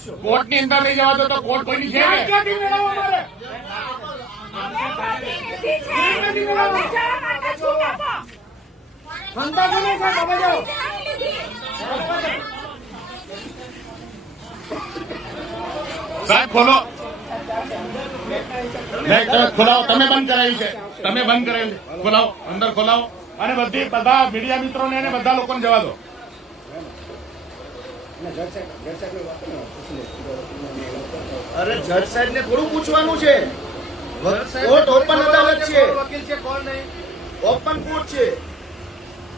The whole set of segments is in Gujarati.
કોર્ટની અંદર લઈ જવા દો તો કોર્ટ કોઈની છે સાહેબ ખોલો ખોલાવો તમે બંધ કરાવ્યું છે તમે બંધ કરાવ્યું છે ખોલાવો અંદર ખોલાવો અને બધા મીડિયા મિત્રોને અને બધા લોકોને જવા દો અરે જજ સાહેબ ને થોડું પૂછવાનું છે કોર્ટ ઓપન અદાલત છે વકીલ છે કોણ નહીં ઓપન કોર્ટ છે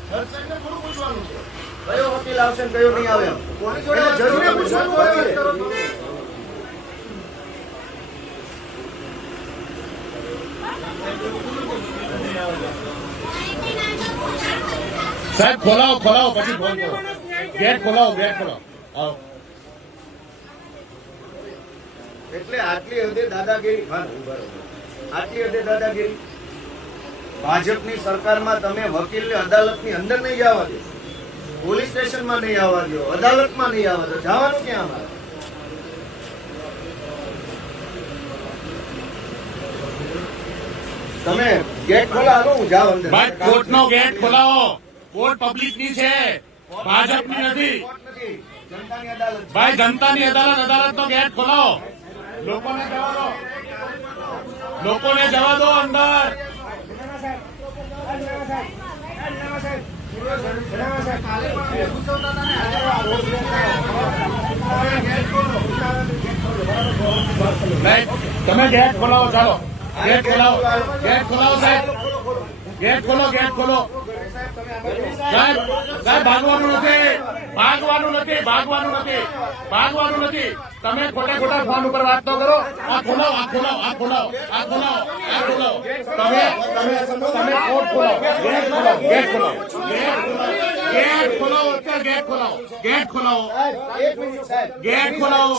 જજ સાહેબ ને થોડું પૂછવાનું છે કયો વકીલ આવશે કયો નહીં આવે કોની જોડે જજને પૂછવાનું હોય સાહેબ ખોલાવો ખોલાવો પછી ફોન કરો ગેટ ખોલાવો ગેટ ખોલાવો આવો એટલે આટલી હદે દાદાગીરી આટલી હદે દાદાગીરી ભાજપની સરકારમાં તમે વકીલને અદાલતની અંદર નહીં જવા દો પોલીસ સ્ટેશનમાં નહીં આવવા દો અદાલતમાં નહીં આવવા દો જવાનું ક્યાં અમારે તમે ગેટ ખોલાવો હું જાવ અંદર કોર્ટનો ગેટ ખોલાવો કોર્ટ પબ્લિકની છે ભાજપની નથી જનતાની અદાલત ભાઈ જનતાની અદાલતનો ગેટ ખોલાવો લોકોને જવા દો અંદર તમે ગેટ ખોલાવો ચાલો ગેટ ખોલાવો સાહેબ ગેટ ખોલો સાહેબ ભાગવાનું નથી તમે ખોટા ફોન ઉપર વાત તો કરો આ ખોલાવો તમે કોર્ટ ખોલાવો ગેટ ખોલાવો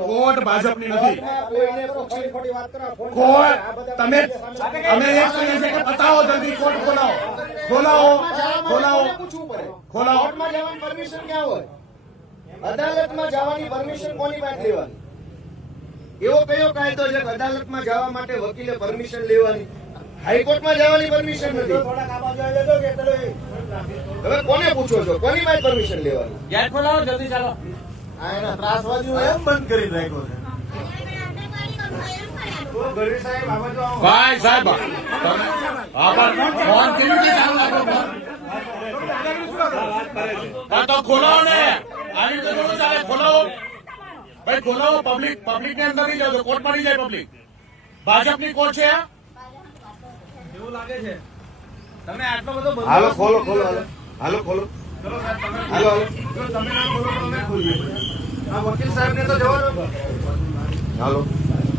કોર્ટ ભાજપની નથી કોર્ટ તમે અમે એ કહીએ છીએ કે બતાવો જલ્દી કોર્ટ ખોલાવો કોર્ટમાં જવાની પરમિશન ક્યાં હોય અદાલતમાં જવાની પરમિશન કોની પાસે લેવાની એવો કયો કાયદો છે કે અદાલતમાં જવા માટે વકીલે પરમિશન લેવાની હાઈકોર્ટમાં જવાની પરમિશન નથી હવે કોને પૂછો છો કોની પાસે પરમિશન લેવાની ગેટ ખોલાવો જલ્દી ચાલો આ એના ત્રાસવાદીઓ એમ બંધ કરી રાખ્યો છે ભાઈ સાહેબ ફોન કેવી રીતે ચાલુ રાખો તો ખોલાવો ને આવી રીતે થોડું ચાલે ખોલાવો ભાઈ ખોલાવો પબ્લિક ને અંદર નહીં જાવ કોર્ટમાં નહીં જાય પબ્લિક ભાજપની કોર્ટ છે એવું લાગે છે તમે આટલો બધો હાલો ખોલો હાલો તમે ના ખોલો તો અમે ખોલીએ આ વકીલ સાહેબ ને તો જવાનું હાલો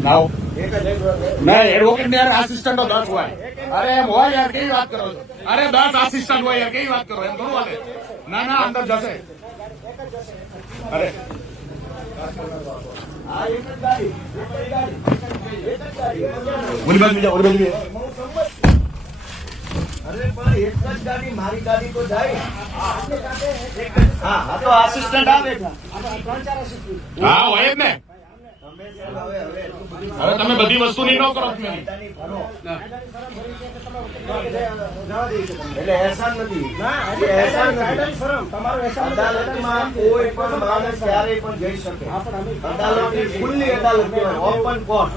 લાવો નહીં એડવોકેટ યાર આસિસ્ટન્ટ 10 હોય અરે એમ હોય યાર કેવી વાત કરો છો અરે 10 આસિસ્ટન્ટ હોય યાર કેવી વાત કરો એમ થોડું હાલે ના અંદર જશે અરે ઓલી બાજુ જાઓ અરે પણ એક જ ગાડી મારી ગાડી તો જાય હા તો આસિસ્ટન્ટ આવે હા હોય જ ને હવે તમે બધી વસ્તુની ન કરો એટલે એહસાન નથી અદાલતમાં કોઈ પણ માણસ ક્યારેય પણ જઈ શકે અદાલત ખુલ્લી અદાલત કહેવાય ઓપન કોર્ટ